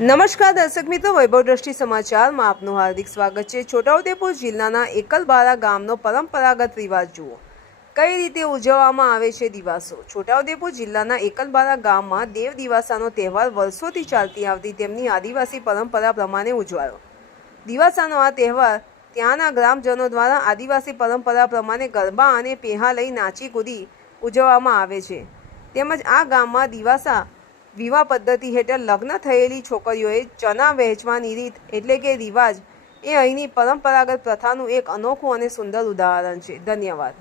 નમસ્કાર દર્શક મિત્રો, વૈભવ દ્રષ્ટિ સમાચારમાં આપનું હાર્દિક સ્વાગત છે. છોટાઉદેપુર જિલ્લાના એકલબારા ગામનો પરંપરાગત રિવાજ જુઓ. કઈ રીતે ઉજવવામાં આવે છે દિવાસો? છોટાઉદેપુર જિલ્લાના એકલબારા ગામમાં દેવ દિવાસાનો તહેવાર વર્ષોથી ચાલતી આવતી તેમની આદિવાસી પરંપરા પ્રમાણે ઉજવાયો. દિવાસાનો આ તહેવાર ત્યાંના ગ્રામજનો દ્વારા આદિવાસી પરંપરા પ્રમાણે ગરબા અને પેહા લઈ નાચી કૂદી ઉજવવામાં આવે છે. તેમજ આ ગામમાં દિવાસા વિવાહ પદ્ધતિ હેઠળ લગ્ન થયેલી છોકરીઓએ ચના વહેંચવાની રીત એટલે કે રિવાજ એ અહીંની પરંપરાગત પ્રથાનું એક અનોખું અને સુંદર ઉદાહરણ છે. ધન્યવાદ.